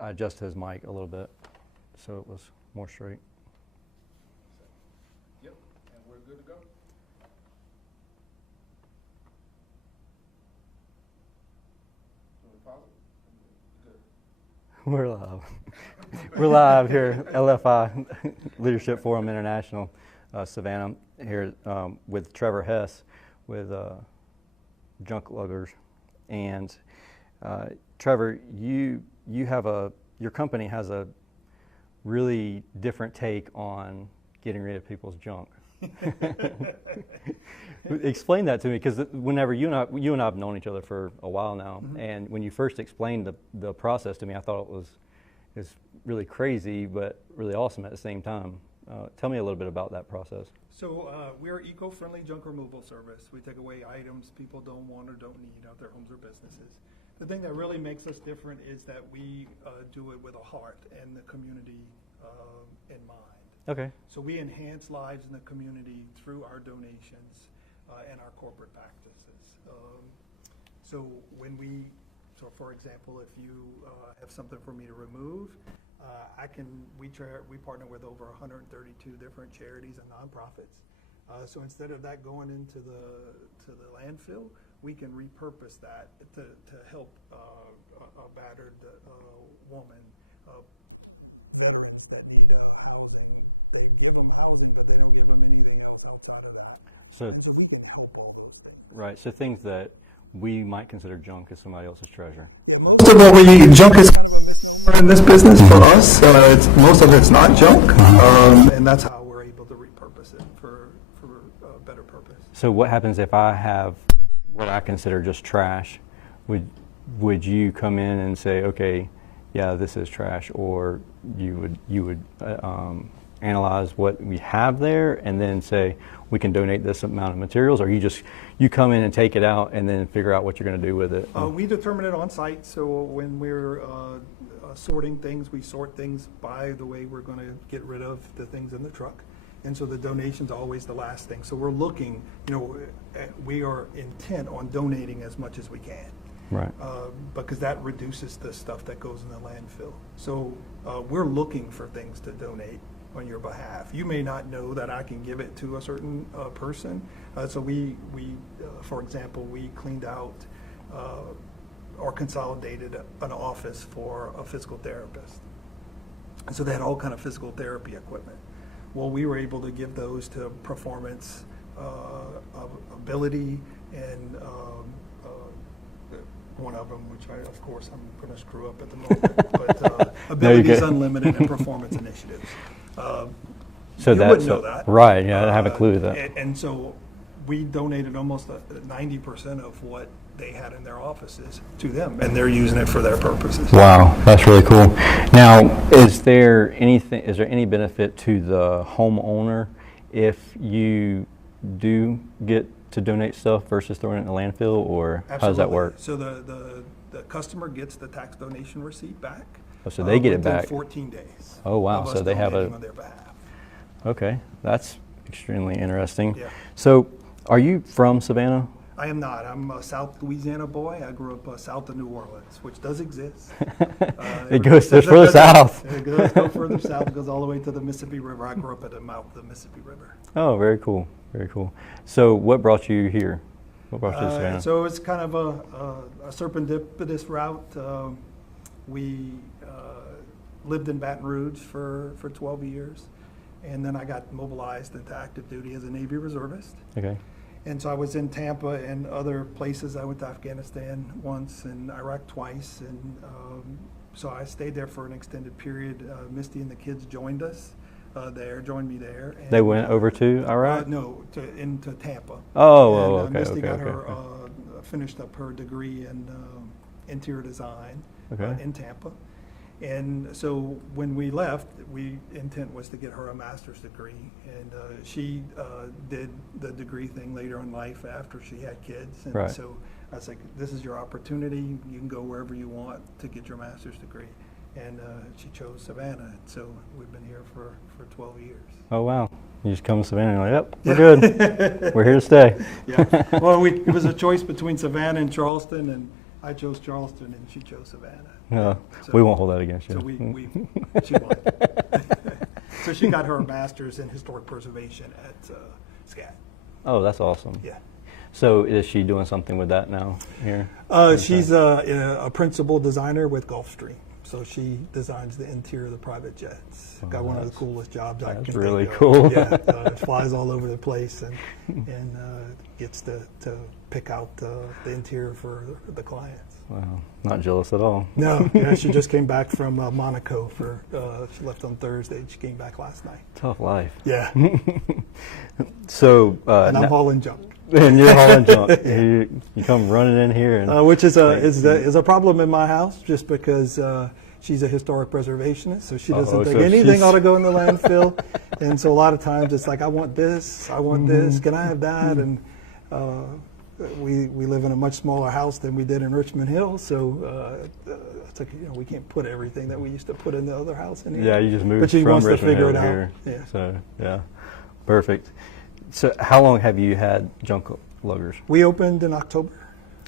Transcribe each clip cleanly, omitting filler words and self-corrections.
I adjusted his mic a little bit so it was more straight. Yep, and we're good to go. So we pause it? Good. We're live. We're live here, LFI, Leadership Forum International, Savannah, here with Trevor Hess with Junkluggers. And Trevor, you have your company has a really different take on getting rid of people's junk. Explain that to me, because whenever you and I have known each other for a while now, mm-hmm. and when you first explained the process to me, I thought it was really crazy, but really awesome at the same time. Tell me a little bit about that process. So we're eco-friendly junk removal service. We take away items people don't want or don't need out their homes or businesses. The thing that really makes us different is that we do it with a heart and the community in mind. Okay. So we enhance lives in the community through our donations and our corporate practices. So for example, if you have something for me to remove, we partner with over 132 different charities and nonprofits. So instead of that going into the landfill, we can repurpose that to help a battered woman, veterans that need housing. They give them housing, but they don't give them anything else outside of that. So we can help all those things. Right. So things that we might consider junk is somebody else's treasure. Yeah, most of what junk is in this business for us. Most of it's not junk, and that's how we're able to repurpose it for a better purpose. So what happens if I have what I consider just trash? Would you come in and say, okay, yeah, this is trash, or you would analyze what we have there and then say we can donate this amount of materials, or you come in and take it out and then figure out what you're going to do with it? We determine it on site. So when we're sorting things, we sort things by the way we're going to get rid of the things in the truck. And so the donation's always the last thing. So we're looking, we are intent on donating as much as we can. Right. Because that reduces the stuff that goes in the landfill. So we're looking for things to donate on your behalf. You may not know that I can give it to a certain person. So we for example, we cleaned out or consolidated an office for a physical therapist. And so they had all kind of physical therapy equipment. Well, we were able to give those to performance ability and one of them, which of course I'm going to screw up at the moment, but abilities unlimited and performance initiatives. So you wouldn't know that, right? Yeah, I have a clue to that. And so we donated almost 90% of what they had in their offices to them, and they're using it for their purposes. Wow, that's really cool. Now, is there any benefit to the homeowner if you do get to donate stuff versus throwing it in the landfill, or Absolutely. How does that work? So the customer gets the tax donation receipt back. Oh, so they get it back 14 days. Oh wow, so they have on their behalf. Okay, that's extremely interesting. Yeah. So, are you from Savannah? I am not. I'm a South Louisiana boy. I grew up south of New Orleans, which does exist. It goes further south. It does go further south. It goes all the way to the Mississippi River. I grew up at the mouth of the Mississippi River. Oh, very cool. Very cool. So what brought you here? What brought you to Savannah? So it's kind of a serendipitous route. We lived in Baton Rouge for 12 years, and then I got mobilized into active duty as a Navy reservist. Okay. And so I was in Tampa and other places. I went to Afghanistan once and Iraq twice. And so I stayed there for an extended period. Misty and the kids joined me there. And, they went over to Iraq? No, into Tampa. Oh, and, okay. Misty got okay, her, finished up her degree in interior design in Tampa. And so when we left, intent was to get her a master's degree, and she did the degree thing later in life after she had kids. And right. So I was like, this is your opportunity. You can go wherever you want to get your master's degree. And she chose Savannah, and so we've been here for 12 years. Oh, wow. You just come to Savannah and you're like, yep, we're good. We're here to stay. Yeah. Well, it was a choice between Savannah and Charleston, and I chose Charleston and she chose Savannah. No, So- we won't hold that against you. So she won. So she got her master's in historic preservation at SCAD. Oh, that's awesome. Yeah. So is she doing something with that now here? She's a principal designer with Gulfstream. So she designs the interior of the private jets. Oh, Got one of the coolest jobs I can that's think really of. cool. Yeah, it flies all over the place and gets to pick out the interior for the clients. Wow, not jealous at all. No, yeah, she just came back from Monaco she left on Thursday. She came back last night. Tough life. Yeah. So And I'm hauling junk. and you're hauling junk. You come running in here, and Which is a problem in my house, just because she's a historic preservationist, so she doesn't think so anything she's- ought to go in the landfill. And so a lot of times it's like, I want this, can I have that? And we live in a much smaller house than we did in Richmond Hill, so it's like, we can't put everything that we used to put in the other house in here. yeah, you just moved But she from wants to Richmond figure Hill it to out. here. Yeah. So yeah, perfect. So how long have you had Junkluggers? We opened in October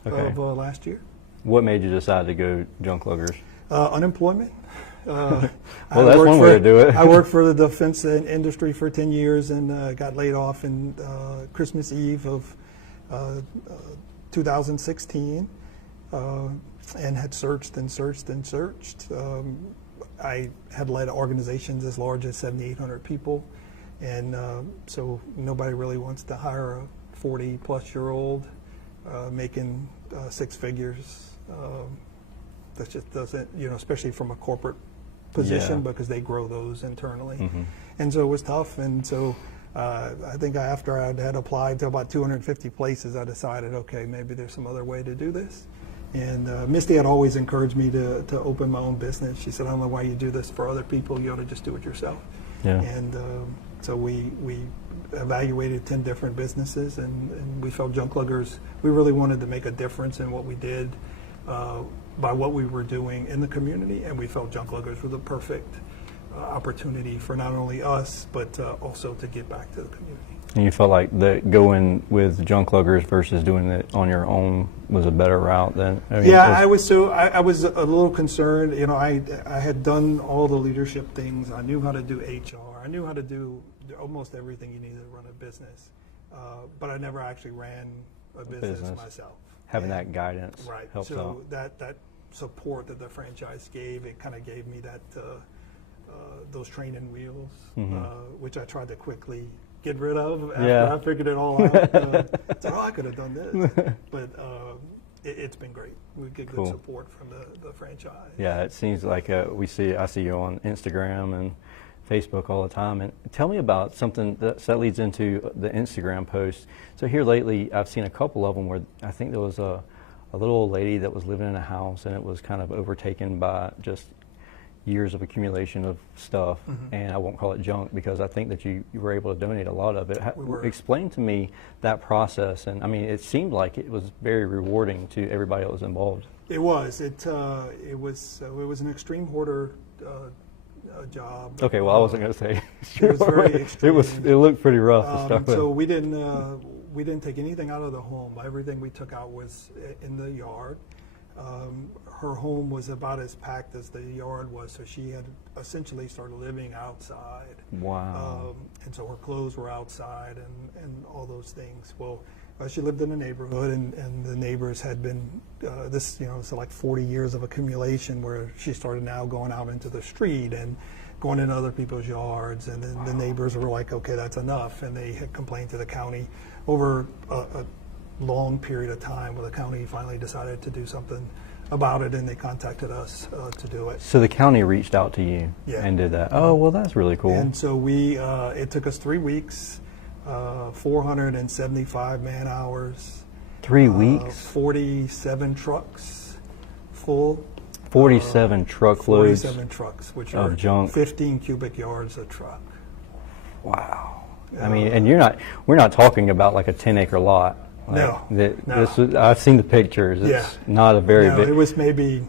Okay. of last year. What made you decide to go Junkluggers? Unemployment. Well, that's one way to do it. I worked for the defense industry for 10 years and got laid off in Christmas Eve of 2016 and had searched and searched and searched. I had led organizations as large as 7,800 people, and so nobody really wants to hire a 40-plus-year-old making six figures. That just doesn't, especially from a corporate position, Yeah. because they grow those internally. Mhm. And so it was tough. And so I think after I had applied to about 250 places, I decided, okay, maybe there's some other way to do this. And Misty had always encouraged me to open my own business. She said, I don't know why you do this for other people. You ought to just do it yourself. Yeah. And so we evaluated 10 different businesses, and we felt Junkluggers, we really wanted to make a difference in what we did by what we were doing in the community, and we felt Junkluggers were the perfect opportunity for not only us, but also to give back to the community. And you felt like that going with Junkluggers versus doing it on your own was a better route than? I was a little concerned. I had done all the leadership things. I knew how to do HR. I knew how to do almost everything you need to run a business, but I never actually ran a business myself. Having that guidance helps so out. that support that the franchise gave, it kind of gave me that those training wheels, which I tried to quickly get rid of after I figured it all out. So I could have done this, but it's been great. We get good support from the franchise. Yeah, it seems like I see you on Instagram and Facebook all the time. And tell me about something that leads into the Instagram post. So here lately, I've seen a couple of them where I think there was a little old lady that was living in a house, and it was kind of overtaken by just years of accumulation of stuff. And I won't call it junk because I think that you were able to donate a lot of it. Explain to me that process. And I mean, it seemed like it was very rewarding to everybody that was involved. It was. It was an extreme hoarder job. Okay, well, I wasn't going to say. It was very extreme. It looked pretty rough to start with. So we didn't take anything out of the home. Everything we took out was in the yard. Her home was about as packed as the yard was, so she had essentially started living outside. Wow. And so her clothes were outside and all those things. Well, she lived in a neighborhood, and the neighbors had been, so like 40 years of accumulation where she started now going out into the street and going into other people's yards, and then the neighbors were like, okay, that's enough, and they had complained to the county over a long period of time. Well, the county finally decided to do something about it, and they contacted us to do it. So the county reached out to you and did that. Oh, well, that's really cool. And so it took us 3 weeks, 475 man hours. 3 weeks? 47 trucks full. 47 truckloads 47 trucks, which of are junk. 15 cubic yards a truck. Wow. I mean, and we're not talking about like a 10-acre lot. Like No. I've seen the pictures. It's not a very big. It was maybe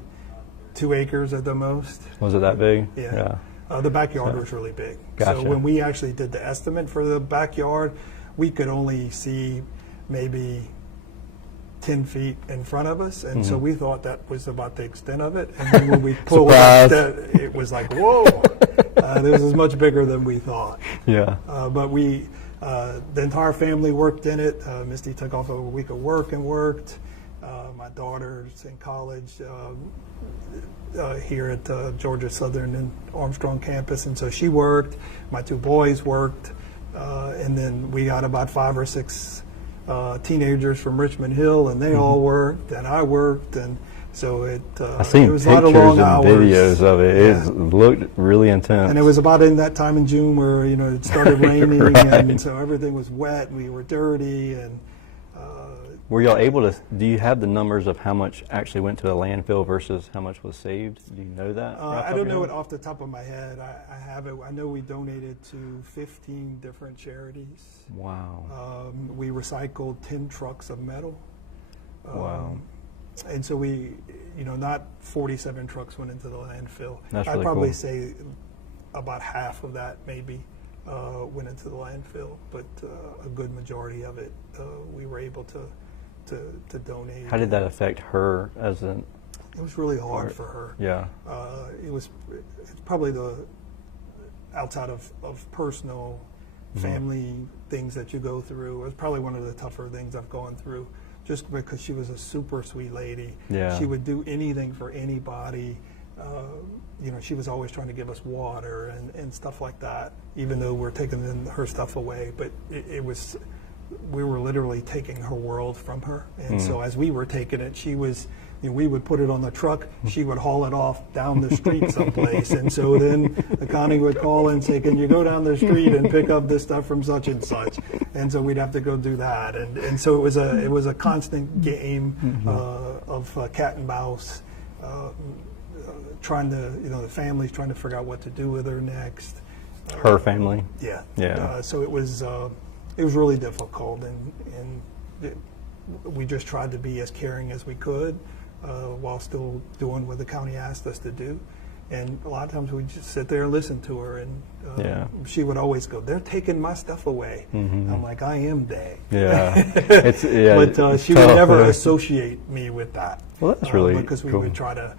2 acres at the most. Was it that big? Yeah. The backyard was really big. Gotcha. So when we actually did the estimate for the backyard, we could only see maybe 10 feet in front of us, and Mm-hmm. so we thought that was about the extent of it. And then when we pulled up, it was like, whoa, this is much bigger than we thought. Yeah. But the entire family worked in it. Misty took off a week of work and worked. My daughter's in college here at Georgia Southern and Armstrong campus, and so she worked. My two boys worked, and then we got about 5 or 6 teenagers from Richmond Hill, and they all worked, and I worked, and so I seen it was pictures a lot of long and hours. videos of it. Yeah. It looked really intense. And it was about in that time in June where it started raining, Right. and so everything was wet, and we were dirty, and Were y'all able to? Do you have the numbers of how much actually went to the landfill versus how much was saved? Do you know that? I don't know it off the top of my head. I have it. I know we donated to 15 different charities. Wow. We recycled 10 trucks of metal. Wow. And so we, not 47 trucks went into the landfill. That's I'd really probably cool. say about half of that maybe went into the landfill, but a good majority of it we were able to donate. How did that affect her as an? It was really hard for her. Yeah. It's probably outside of personal family things that you go through. It was probably one of the tougher things I've gone through, just because she was a super sweet lady. Yeah. She would do anything for anybody. She was always trying to give us water and stuff like that, even though we're taking her stuff away. But we were literally taking her world from her. And so as we were taking it, she was, we would put it on the truck, she would haul it off down the street someplace. And so then the county would call and say, can you go down the street and pick up this stuff from such and such? And so we'd have to go do that. And so it was a constant game of cat and mouse, trying to, the family's trying to figure out what to do with her next. Her family. Yeah. Yeah. So it was really difficult, and we just tried to be as caring as we could while still doing what the county asked us to do. And a lot of times we just sit there and listen to her, and she would always go, "They're taking my stuff away." I'm like, "I am they." Yeah. But she would never associate me with that. Well, that's really because we cool. would try to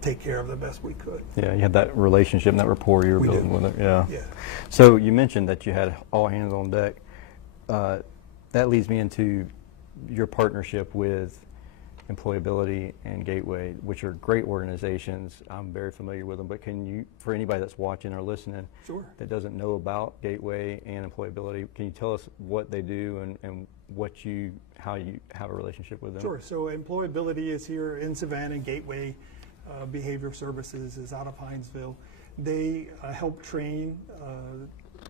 take care of the best we could. Yeah, you had that relationship and that rapport you were building with her. Yeah. Yeah. So you mentioned that you had all hands on deck. That leads me into your partnership with Employability and Gateway, which are great organizations. I'm very familiar with them, but can you, for anybody that's watching or listening Sure. that doesn't know about Gateway and Employability, can you tell us what they do and how you have a relationship with them? Sure. So Employability is here in Savannah. Gateway Behavior Services is out of Hinesville. They help train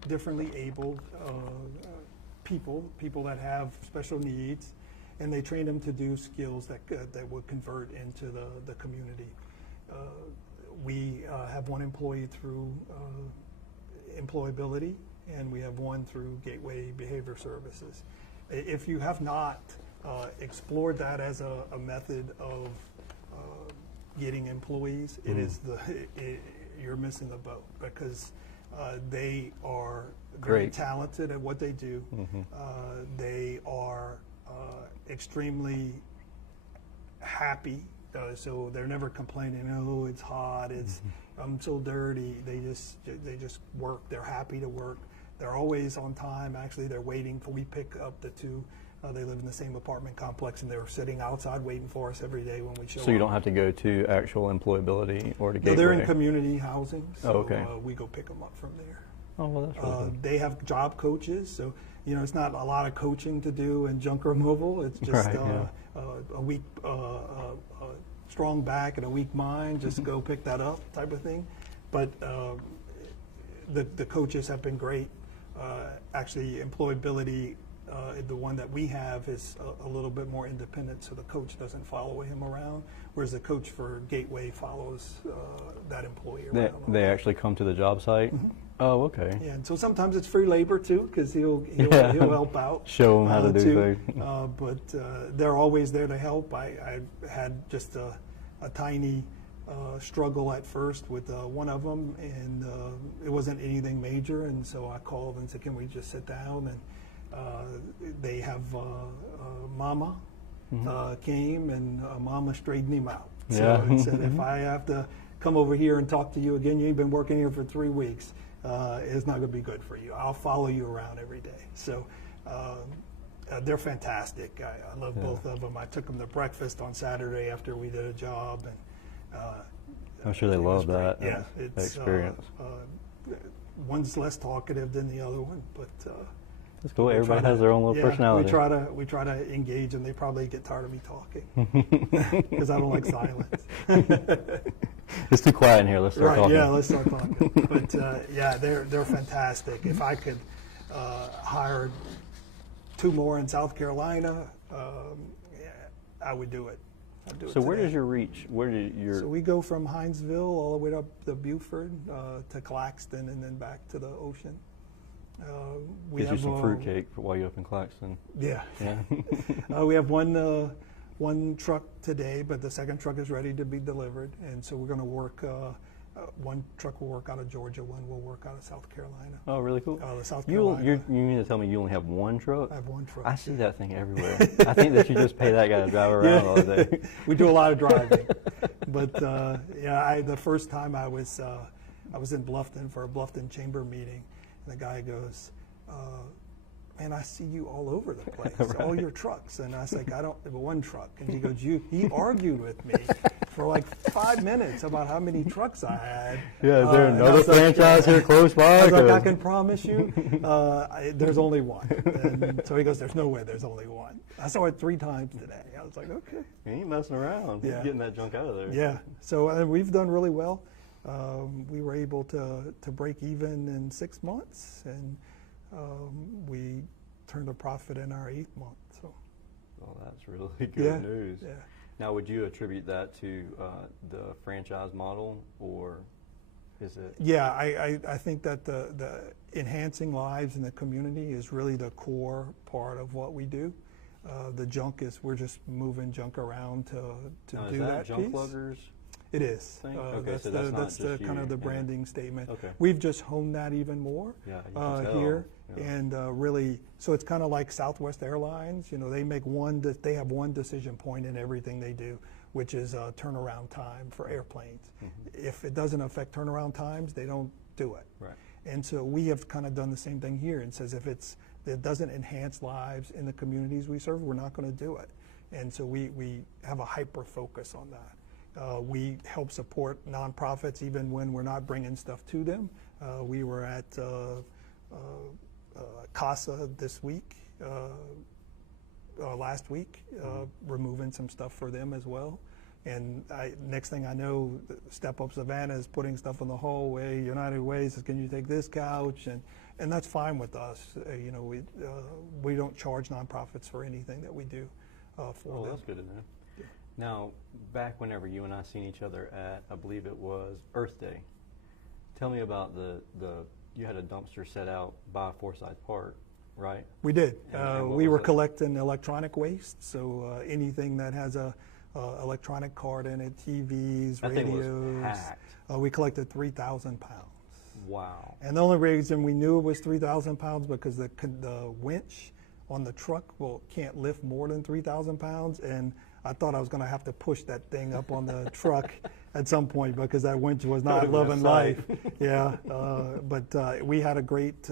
differently abled people that have special needs, and they train them to do skills that would convert into the community. We have one employee through Employability, and we have one through Gateway Behavior Services. If you have not explored that as a method of getting employees, you're missing the boat, because they are very Great. talented at what they do. They are extremely happy, so they're never complaining, "Oh, it's hot, I'm so dirty." They just work. They're happy to work. They're always on time. Actually, they're waiting for, we pick up the two. They live in the same apartment complex, and they're sitting outside waiting for us every day when we show up. So you don't have to go to actual Employability or to Gateway? No, they're in community housing, so okay. We go pick them up from there. Oh, well, that's really good. They have job coaches, so it's not a lot of coaching to do in junk removal. It's just Right, a weak strong back and a weak mind. Just go pick that up, type of thing. But the coaches have been great. Actually, Employability, the one that we have, is a little bit more independent, so the coach doesn't follow him around, whereas the coach for Gateway follows that employee around. They actually come to the job site? Oh, okay. Yeah, and so sometimes it's free labor too, because he'll help out. Show them how to do too. things. But they're always there to help. I had just a tiny struggle at first with one of them, and it wasn't anything major, and so I called and said, "Can we just sit down?" And they have Mama, came and Mama straightened him out. Yeah. So it said, if I have to come over here and talk to you again, you've been working here for 3 weeks, it's not going to be good for you. I'll follow you around every day. So they're fantastic. I love both of them. I took them to breakfast on Saturday after we did a job, and I'm sure they love that. Yeah, that it's experience. One's less talkative than the other one, but That's cool. Everybody has their own little personality. We try to engage them. They probably get tired of me talking because I don't like silence. It's too quiet in here. Let's start talking. Yeah, let's start talking. But yeah, they're fantastic. If I could hire 2 more in South Carolina, I would do it. I'd do it So where today. does your reach? Where do your So we go from Hinesville all the way up to Beaufort, to Claxton, and then back to the ocean. We get you have some fruitcake while you're up in Claxton? Yeah. Yeah. We have one truck today, but the second truck is ready to be delivered, and so we're going to work. One truck will work out of Georgia, one will work out of South Carolina. Oh, really cool. The South You Carolina. mean to tell me you only have one truck? I have one truck. I see that thing everywhere. I think that you just pay that guy to drive around all day. We do a lot of driving, but the first time I was in Bluffton for a Bluffton chamber meeting, and the guy goes, "Man, I see you all over the place, Right. all your trucks." And I was like, "I don't have one truck." And he goes, He argued with me for like 5 minutes about how many trucks I had. Yeah, is there and I another was like, franchise here close by? I was like, I 'Cause- can promise you, there's only one. And so he goes, "There's no way there's only one." I saw it 3 times today. I was like, okay. You ain't messing around. Yeah. Getting that junk out of there. Yeah. So we've done really well. We were able to break even in 6 months, and we turned a profit in our 8th month. So. Well, that's really good news. Yeah. Now, would you attribute that to the franchise model, or is it? Yeah, I think that the enhancing lives in the community is really the core part of what we do. The junk is, we're just moving junk around to Now, do is that that piece. Junkluggers? It is. Thing? Okay, so that's not that's the just kind you, of the yeah. branding statement. Okay. We've just honed that even more Yeah, you can tell. here, Yeah. and really, so it's kind of like Southwest Airlines. You know, they make they have one decision point in everything they do, which is turnaround time for airplanes. Mm-hmm. If it doesn't affect turnaround times, they don't do it. Right. And so we have kind of done the same thing here, and says if it doesn't enhance lives in the communities we serve, we're not going to do it. And so we have a hyper focus on that. We help support nonprofits even when we're not bringing stuff to them. We were at CASA this week, last week, removing some stuff for them as well. And next thing I know, Step Up Savannah is putting stuff in the hallway. United Way says, "Can you take this couch?" And that's fine with us. We don't charge nonprofits for anything that we do for them. That's good to know. Yeah. Now, back whenever you and I seen each other at, I believe it was Earth Day. Tell me about you had a dumpster set out by Forsyth Park, right? We did. And what We was were it? collecting electronic waste, so anything that has a electronic card in it, TVs, That thing was radios. packed. We collected 3,000 pounds. Wow. And the only reason we knew it was 3,000 pounds because the winch on the truck can't lift more than 3,000 pounds, and I thought I was going to have to push that thing up on the truck at some point because that winch was not That would've loving been a life. sight. Yeah, but we had a great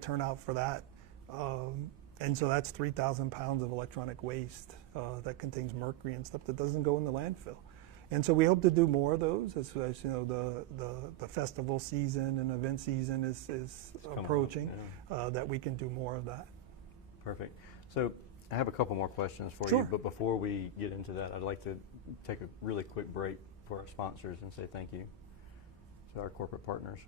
turnout for that, and so that's 3,000 pounds of electronic waste that contains mercury and stuff that doesn't go in the landfill. And so we hope to do more of those as you know the festival season and event season is approaching. Yeah. That we can do more of that. Perfect. So I have a couple more questions for Sure. you, but before we get into that, I'd like to take a really quick break for our sponsors and say thank you to our corporate partners.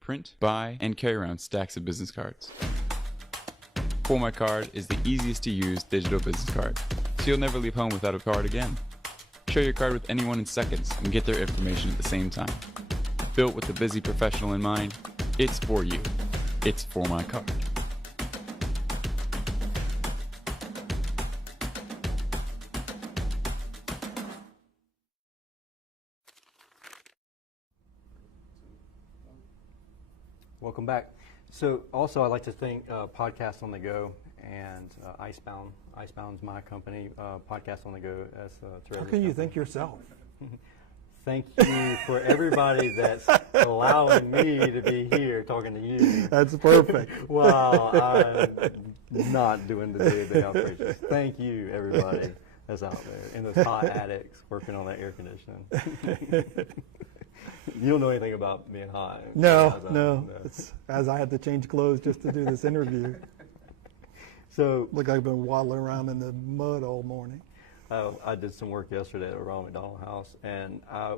Print, buy, and carry around stacks of business cards. For My Card is the easiest to use digital business card, so you'll never leave home without a card again. Share your card with anyone in seconds and get their information at the same time. Built with the busy professional in mind, it's for you. It's For My Card. welcome back. So also I'd like to thank Podcast on the Go and Icebound. Icebound's my company. Podcast on the Go. That's How can you thank yourself? Thank you for everybody that's allowing me to be here talking to you. That's perfect. While I'm not doing the day-to-day operations. Thank you, everybody that's out there in those hot attics working on that air conditioning. You don't know anything about being hot. No. It's, as I had to change clothes just to do this interview. So look like I've been waddling around in the mud all morning. I did some work yesterday at a Ronald McDonald House, and I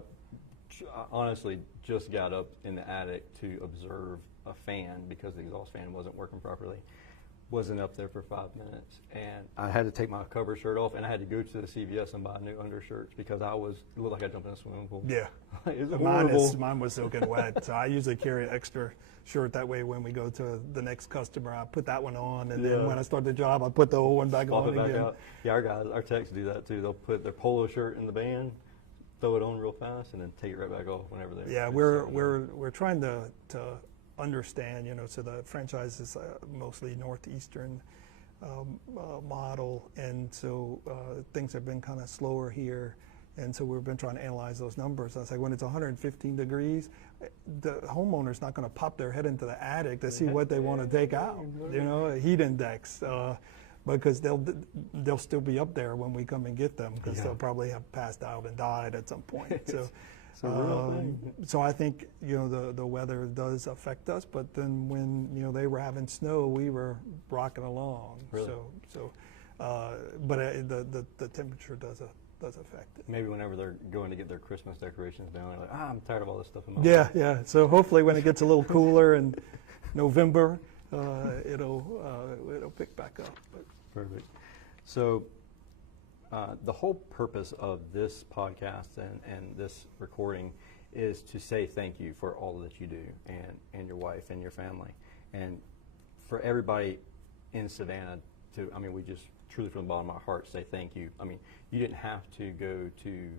honestly just got up in the attic to observe a fan because the exhaust fan wasn't working properly. Wasn't up there for 5 minutes, and I had to take my cover shirt off, and I had to go to the CVS and buy new undershirts because it looked like I jumped in a swimming pool. Yeah. It was horrible. Mine was soaking wet, so I usually carry an extra shirt. That way when we go to the next customer, I put that one on, and then when I start the job, I put the old one back Pop on it back again. out. Yeah, our techs do that too. They'll put their polo shirt in the van, throw it on real fast, and then take it right back off whenever they. Yeah, we're trying to understand, so the franchise is mostly northeastern model, and so things have been kind of slower here, and so we've been trying to analyze those numbers. I was like, when it's 115 degrees, the homeowner's not going to pop their head into the attic to see what they want to take out, a heat index, because they'll still be up there when we come and get them, because they'll probably have passed out and died at some point. So I think the weather does affect us, but then when they were having snow, we were rocking along. Really? But the temperature does affect it. Maybe whenever they're going to get their Christmas decorations down, they're like, I'm tired of all this stuff in my life. Yeah. So hopefully when it gets a little cooler in November, it'll pick back up. But. Perfect. So. The whole purpose of this podcast and this recording is to say thank you for all that you do, and your wife and your family, and for everybody in Savannah we just truly from the bottom of our heart say thank you. You didn't have to go to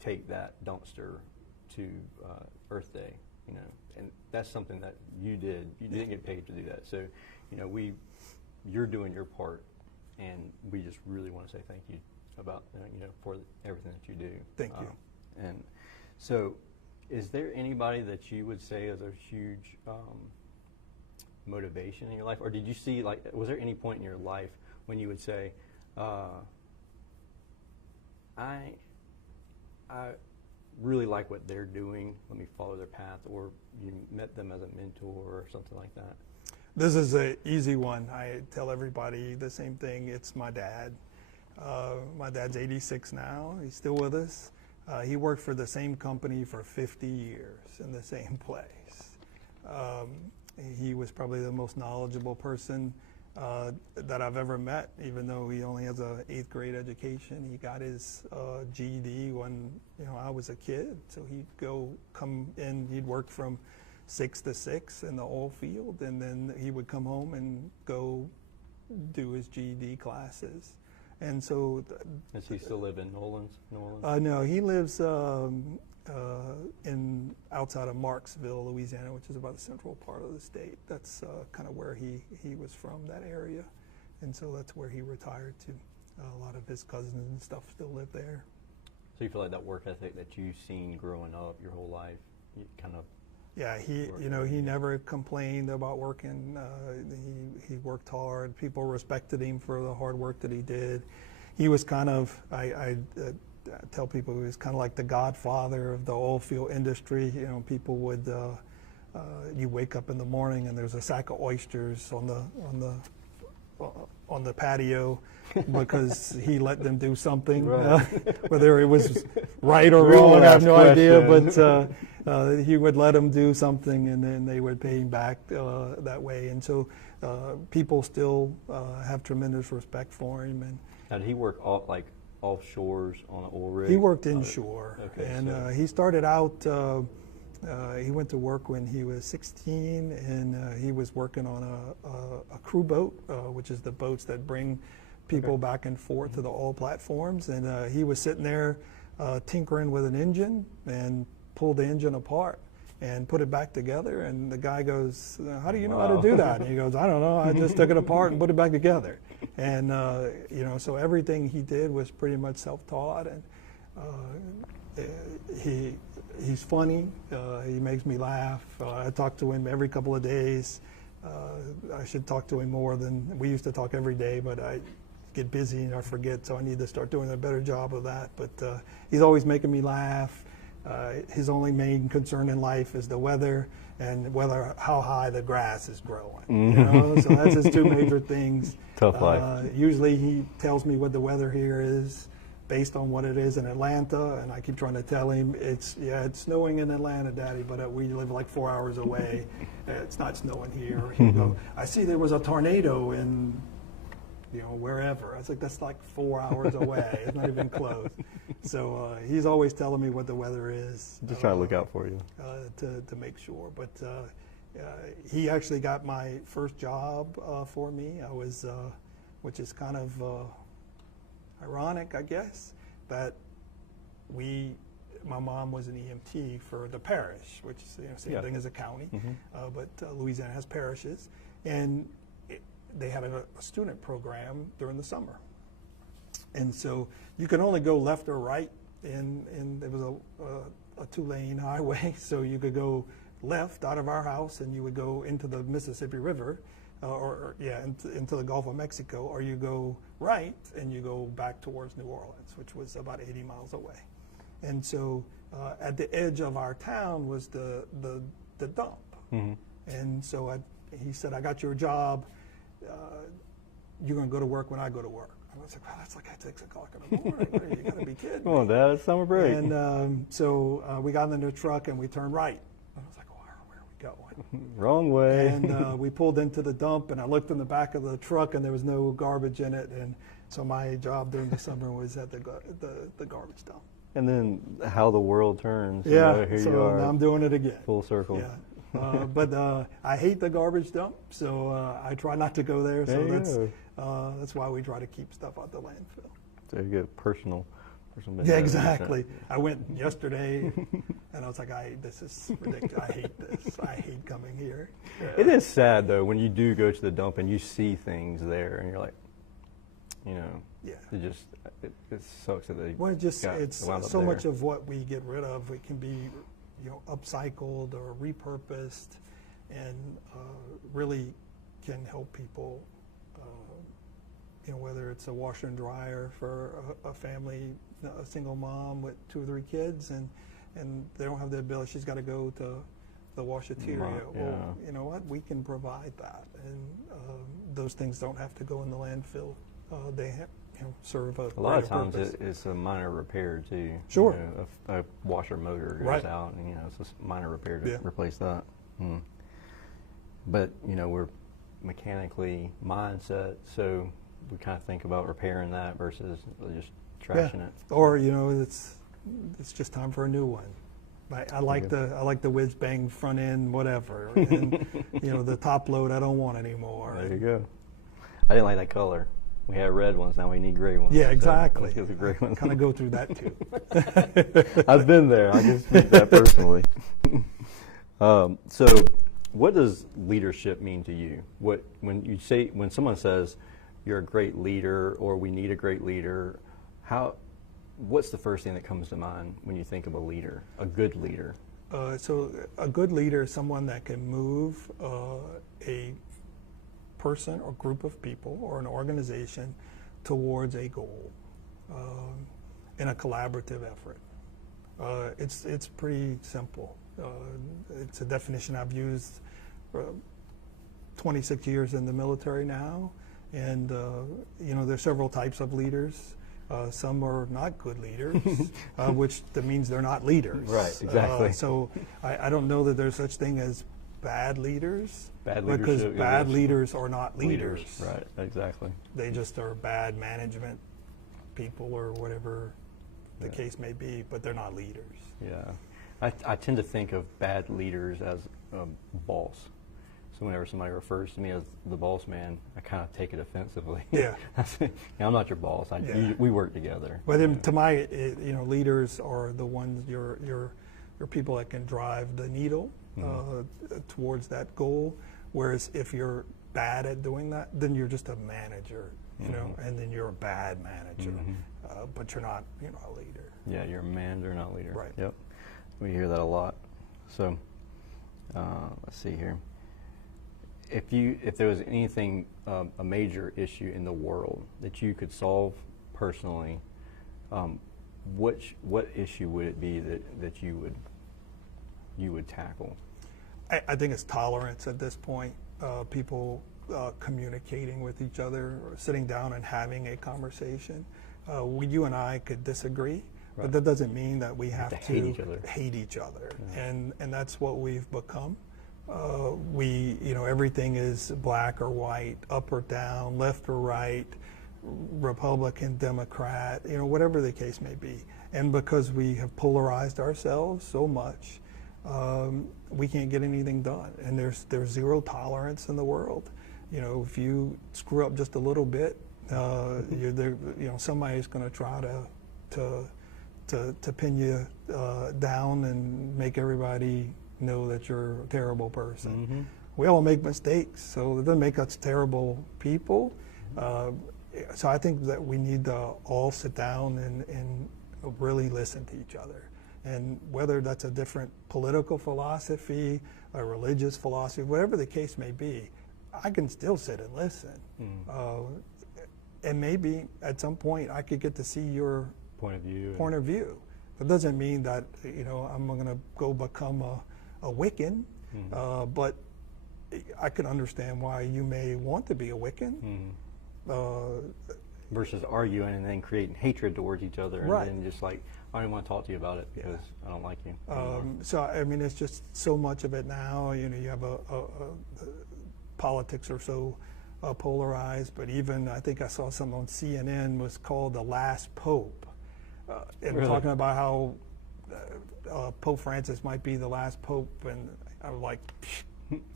take that dumpster to Earth Day, and that's something that you did. You didn't get paid to do that. So, you're doing your part. And we just really want to say thank you about for everything that you do. Thank you. And so, is there anybody that you would say is a huge motivation in your life, or did you see was there any point in your life when you would say, I really like what they're doing, let me follow their path, or you met them as a mentor or something like that? This is an easy one. I tell everybody the same thing. It's my dad. My dad's 86 now. He's still with us. He worked for the same company for 50 years in the same place. He was probably the most knowledgeable person that I've ever met, even though he only has an 8th grade education. He got his GED when I was a kid. So he'd come in, he'd work from 6 to 6 in the oil field, and then he would come home and go do his GED classes. And so... Does he still live in New Orleans? No, he lives outside of Marksville, Louisiana, which is about the central part of the state. That's kind of where he was from, that area. And so that's where he retired to. A lot of his cousins and stuff still live there. So you feel like that work ethic that you've seen growing up your whole life, you kind of... Yeah, he never complained about working. He worked hard. People respected him for the hard work that he did. He was kind of, I tell people, he was kind of like the godfather of the oil field industry. People would, you wake up in the morning and there's a sack of oysters on the patio because he let them do something. Right. Whether it was right or wrong, I have no idea, but he would let them do something, and then they would pay him back that way. And so people still have tremendous respect for him. And now, did he work offshores on an oil rig? He worked inshore. Okay, and he started out, he went to work when he was 16, and he was working on a crew boat, which is the boats that bring people back and forth to the oil platforms. And he was sitting there tinkering with an engine and pulled the engine apart. and put it back together. And the guy goes, how do you know how to do that? And he goes, I don't know. I just took it apart and put it back together. And, you know, so everything he did was pretty much self-taught. And he's funny. He makes me laugh. I talk to him every couple of days. I should talk to him more than we used to talk every day, but I get busy and I forget, so I need to start doing a better job of that. But he's always making me laugh. His only main concern in life is the weather and how high the grass is growing. You know? So that's his two major things. Tough life. Usually he tells me what the weather here is based on what it is in Atlanta, and I keep trying to tell him it's snowing in Atlanta, Daddy, but we live like 4 hours away. It's not snowing here. He'll go, I see there was a tornado in, you know, wherever. I was like, that's like 4 hours away. It's not even close. So he's always telling me what the weather is. Just trying to look out for you. To make sure. But he actually got my first job for me. I was, which is kind of ironic, I guess, that my mom was an EMT for the parish, which is, you know, same thing as a county, but Louisiana has parishes, and they had a student program during the summer, and so you can only go left or right, and there was a 2-lane highway, so you could go left out of our house and you would go into the Mississippi River, into the Gulf of Mexico, or you go right and you go back towards New Orleans, which was about 80 miles away. And so at the edge of our town was the dump. And so he said, I got your job. You're going to go to work when I go to work. I was like, well, that's like at 6 o'clock in the morning. You got to be kidding me. Come on, Dad, it's summer break. And so we got in the truck and we turned right. I was like, where are we going? Wrong way. And we pulled into the dump, and I looked in the back of the truck, and there was no garbage in it. And so my job during the summer was at the garbage dump. And then how the world turns. Yeah, You know, here so you are. now I'm doing it again. Full circle. Yeah. But I hate the garbage dump, so I try not to go there. So that's why we try to keep stuff out the landfill. So you get personal. Yeah, exactly. I went yesterday, and I was like, this is ridiculous. I hate this. I hate coming here. It is sad, though, when you do go to the dump and you see things there, and you're like, you know, it sucks that they it's so much of what we get rid of. It can be, you know, upcycled or repurposed, and really can help people. You know, whether it's a washer and dryer for a family, a single mom with 2 or 3 kids, and they don't have the ability. She's got to go to the washateria. Well, you know what? We can provide that, and those things don't have to go in the landfill. They have, serve a lot of times purpose. it's a minor repair too. Sure. You know, a washer motor goes out, and it's a minor repair to replace that. But we're mechanically mindset, so we kind of think about repairing that versus just trashing it. Or it's just time for a new one. I like the whiz bang front end, whatever. And the top load I don't want anymore. There you go. I didn't like that color. We had red ones, now we need gray ones. Yeah, exactly. So let's get the gray ones. Kind of go through that too. I've been there. I can speak that personally. So, what does leadership mean to you? When someone says you're a great leader or we need a great leader, what's the first thing that comes to mind when you think of a leader, a good leader? So a good leader is someone that can move a person or group of people or an organization towards a goal in a collaborative effort. It's pretty simple. It's a definition I've used for 26 years in the military now, and there's several types of leaders. Some are not good leaders, which that means they're not leaders. Right, exactly. So I don't know that there's such thing as bad leaders. Because bad leaders are not leaders. Right, exactly. They just are bad management people or whatever the case may be, but they're not leaders. Yeah. I tend to think of bad leaders as a boss. So whenever somebody refers to me as the boss man, I kind of take it offensively. Yeah. I'm not your boss. We work together. But to my, leaders are the ones you're There are people that can drive the needle towards that goal. Whereas if you're bad at doing that, then you're just a manager, you know, and then you're a bad manager, but you're not, you know, a leader. Yeah, you're a manager, not a leader. Right. Yep. We hear that a lot. So let's see here. If there was anything, a major issue in the world that you could solve personally, what issue would it be that you would tackle? I think it's tolerance at this point. People communicating with each other, or sitting down and having a conversation. You and I could disagree, but that doesn't mean that we have to hate each other. Yeah. And that's what we've become. You know, everything is black or white, up or down, left or right, Republican, Democrat, you know, whatever the case may be. And because we have polarized ourselves so much, we can't get anything done. And there's zero tolerance in the world. You know, if you screw up just a little bit, you know, somebody's going to try to pin you down and make everybody know that you're a terrible person. We all make mistakes, so it doesn't make us terrible people. So I think that we need to all sit down and really listen to each other. And whether that's a different political philosophy, a religious philosophy, whatever the case may be, I can still sit and listen. And maybe at some point I could get to see your point of view. That doesn't mean that, you know, I'm going to go become a Wiccan, but I can understand why you may want to be a Wiccan. Versus arguing and then creating hatred towards each other, and then just like, I don't even want to talk to you about it because I don't like you. So I mean, it's just so much of it now. You know, you have politics are so polarized. But even I think I saw something on CNN was called "The Last Pope," and talking about how Pope Francis might be the last pope, and I was like,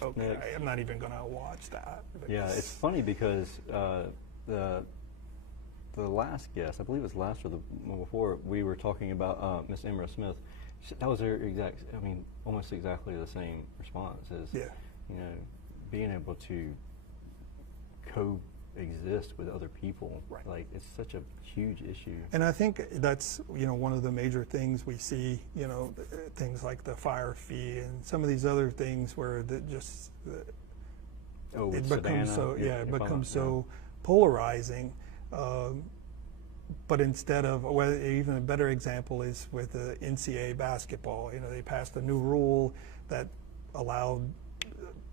okay, I'm not even going to watch that. Yeah, it's funny because the last guest, I believe it was last or the one before, we were talking about Miss Emma Smith. That was her exact, I mean, almost exactly the same response as, you know, being able to coexist with other people. Like, it's such a huge issue. And I think that's, you know, one of the major things we see, you know, things like the fire fee and some of these other things where it becomes so, it becomes so polarizing. But instead of, well, even a better example is with the NCAA basketball. You know, they passed a new rule that allowed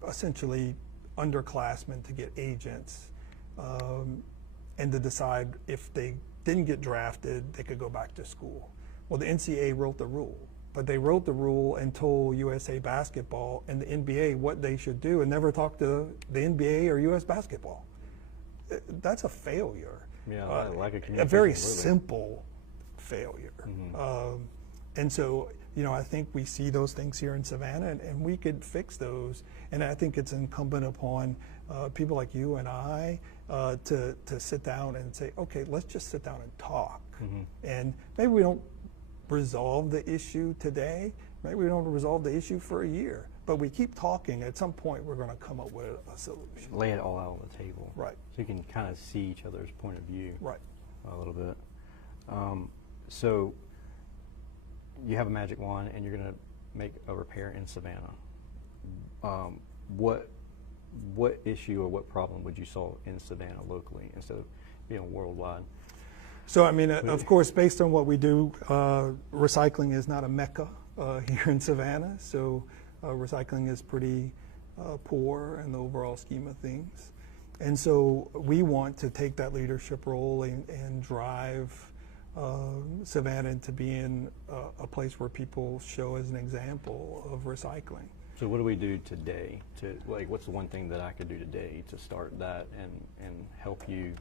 essentially underclassmen to get agents and to decide if they didn't get drafted, they could go back to school. Well, the NCAA wrote the rule, but they wrote the rule and told USA Basketball and the NBA what they should do and never talked to the NBA or US Basketball. That's a failure. Yeah, like a very simple failure. And so, you know, I think we see those things here in Savannah, and we could fix those. And I think it's incumbent upon people like you and I to sit down and say, okay, let's just sit down and talk. And maybe we don't resolve the issue today. Maybe we don't resolve the issue for a year. But we keep talking. At some point, we're going to come up with a solution. Lay it all out on the table. Right. So you can kind of see each other's point of view. Right. A little bit. So you have a magic wand, and you're going to make a repair in Savannah. What issue or what problem would you solve in Savannah locally instead of being worldwide? So, I mean, of course, based on what we do, recycling is not a mecca here in Savannah. So recycling is pretty poor in the overall scheme of things. And so we want to take that leadership role and drive Savannah into being a place where people show as an example of recycling. So what do we do today what's the one thing that I could do today to start that and help you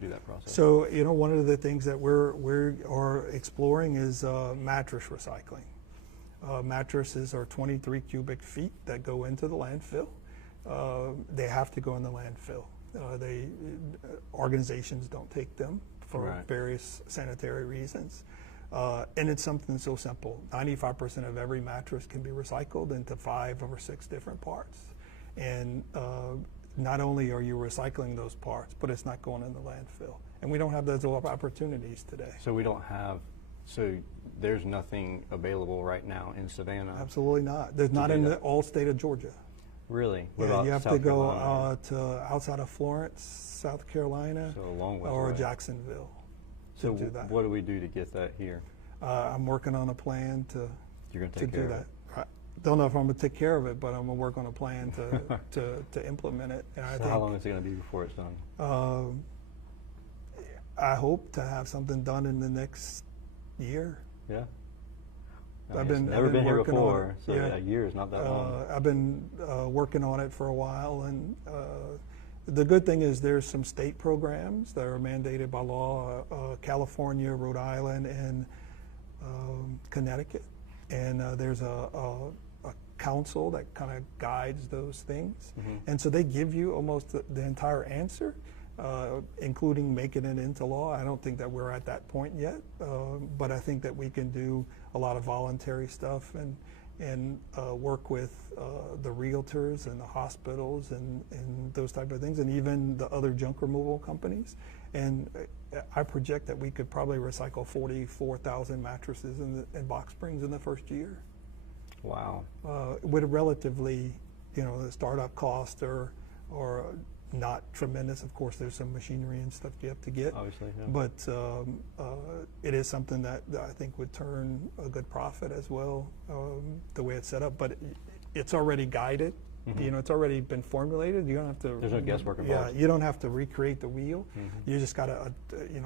do that process? So, you know, one of the things that we are exploring is mattress recycling. Mattresses are 23 cubic feet that go into the landfill. They have to go in the landfill. Organizations don't take them for various sanitary reasons. And it's something so simple. 95% of every mattress can be recycled into 5 or 6 different parts. And not only are you recycling those parts, but it's not going in the landfill. And we don't have those opportunities today. So there's nothing available right now in Savannah? Absolutely not. There's not in the all state of Georgia. Really? What Yeah, about you have South to go Carolina? to outside of Florence, South Carolina, So a long way or away. Jacksonville So to do that. what do we do to get that here? I'm working on a plan to You're going to take do care that. of I don't know if I'm going to take care of it, but I'm going to work on a plan to implement it. And I it? So how long is it going to be before it's done? I hope to have something done in the next year. Yeah. I've It's been never been here working on before, it. so Yeah. a year is not that long. I've been working on it for a while, and the good thing is there's some state programs that are mandated by law, California, Rhode Island, and Connecticut. And there's a council that kind of guides those things. Mm-hmm. And so they give you almost the entire answer, including making it into law. I don't think that we're at that point yet, but I think that we can do a lot of voluntary stuff and work with the realtors and the hospitals and those type of things, and even the other junk removal companies. And I project that we could probably recycle 44,000 mattresses and box springs in the first year. Wow. With a relatively, the startup cost or not tremendous. Of course, there's some machinery and stuff you have to get. Obviously, yeah. But it is something that I think would turn a good profit as well, the way it's set up. But it's already guided. Mm-hmm. It's already been formulated. You don't have to. There's no guesswork involved. Yeah, you don't have to recreate the wheel. Mm-hmm. You just got to,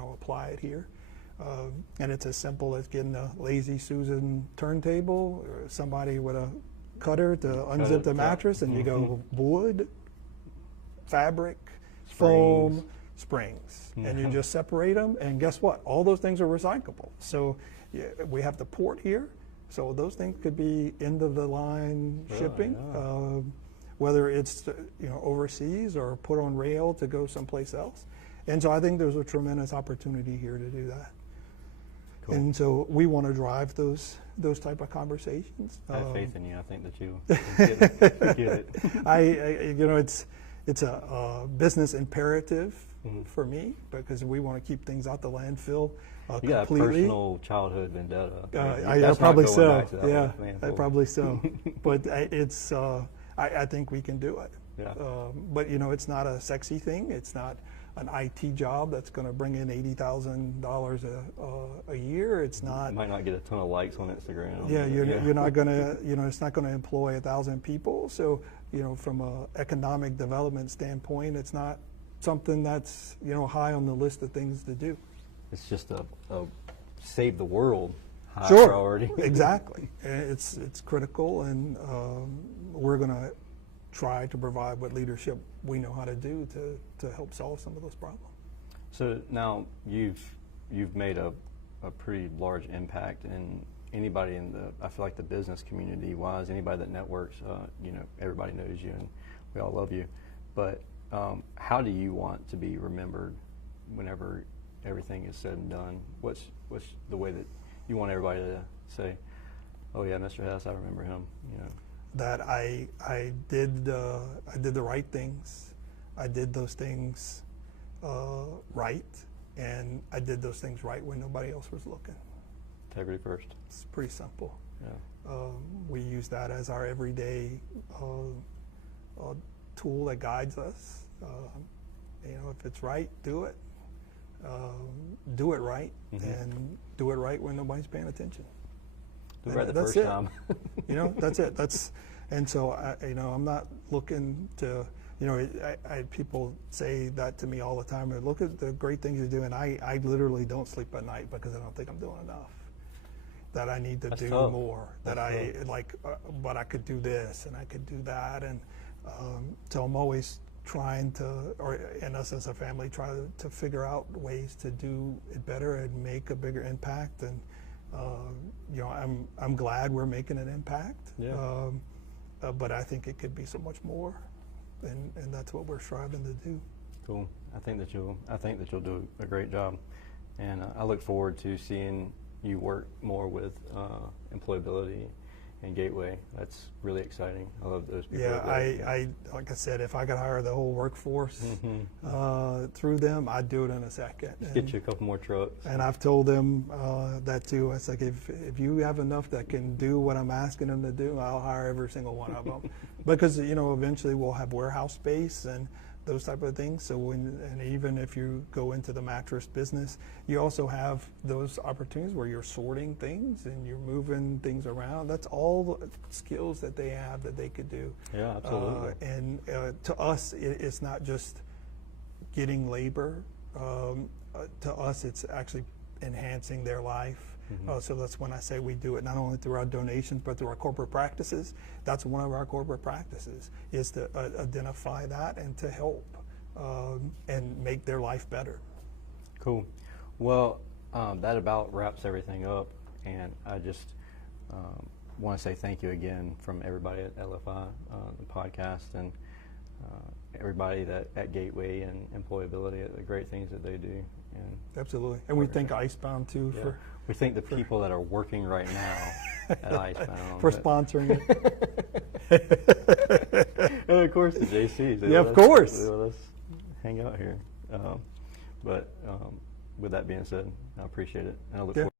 apply it here. And it's as simple as getting a lazy Susan turntable, or somebody with a cutter to unzip the mattress, and you go wood, fabric, foam, springs, and you just separate them. And guess what? All those things are recyclable. So we have the port here, so those things could be end of the line shipping, yeah. whether it's overseas or put on rail to go someplace else. And so I think there's a tremendous opportunity here to do that. Cool. And so we want to drive those type of conversations. I have faith in you. I think that you get it. It's a business imperative Mm-hmm. for me, because we want to keep things out the landfill You got a completely. personal childhood vendetta. I probably so. Yeah, probably so. But it's. I think we can do it. Yeah. But it's not a sexy thing. It's not an IT job that's going to bring in $80,000 a year. It's not. You might not get a ton of likes on Instagram. Yeah, you're not going to. It's not going to employ 1,000 people. So from an economic development standpoint, it's not something that's high on the list of things to do. It's just a save the world high Sure. priority. Exactly. It's critical, and we're going to try to provide what leadership we know how to do to help solve some of those problems. So now you've made a pretty large impact, and anybody I feel like the business community wise, anybody that networks, everybody knows you and we all love you. But how do you want to be remembered whenever everything is said and done? What's the way that you want everybody to say, "Oh yeah, Mr. Hess, I remember him"? That I did the right things. I did those things right, and I did those things right when nobody else was looking. Integrity first. It's pretty simple. Yeah. We use that as our everyday tool that guides us. If it's right, do it. Do it right, and do it right when nobody's paying attention. Do it right the That's first it. time. That's it. And so I'm not looking to. People say that to me all the time. Look at the great things you do, and I literally don't sleep at night because I don't think I'm doing enough. That I need to do tough. more. But I could do this and I could do that, and so I'm always trying to, and us as a family, try to figure out ways to do it better and make a bigger impact. And I'm glad we're making an impact. Yeah. But I think it could be so much more, and that's what we're striving to do. Cool. I think that you'll do a great job, and I look forward to seeing you work more with employability and Gateway. That's really exciting. I love those people. Yeah, I like I said, if I could hire the whole workforce through them, I'd do it in a second. Get you a couple more trucks. And I've told them that too. It's like, if you have enough that can do what I'm asking them to do, I'll hire every single one of them. Because, you know, eventually we'll have warehouse space and those type of things. So and even if you go into the mattress business, you also have those opportunities where you're sorting things and you're moving things around. That's all the skills that they have that they could do. Yeah, absolutely. And to us, it's not just getting labor. To us, it's actually enhancing their life. So that's when I say we do it not only through our donations but through our corporate practices. That's one of our corporate practices, is to identify that and to help and make their life better. Cool. Well, that about wraps everything up, and I just want to say thank you again from everybody at LFI, the podcast, and everybody at Gateway and Employability, the great things that they do. And absolutely. And we thank Icebound too for. We thank the people that are working right now at Icebound for sponsoring it. And of course the JCs. Yeah, of course. They let us hang out here. But with that being said, I appreciate it. And I look forward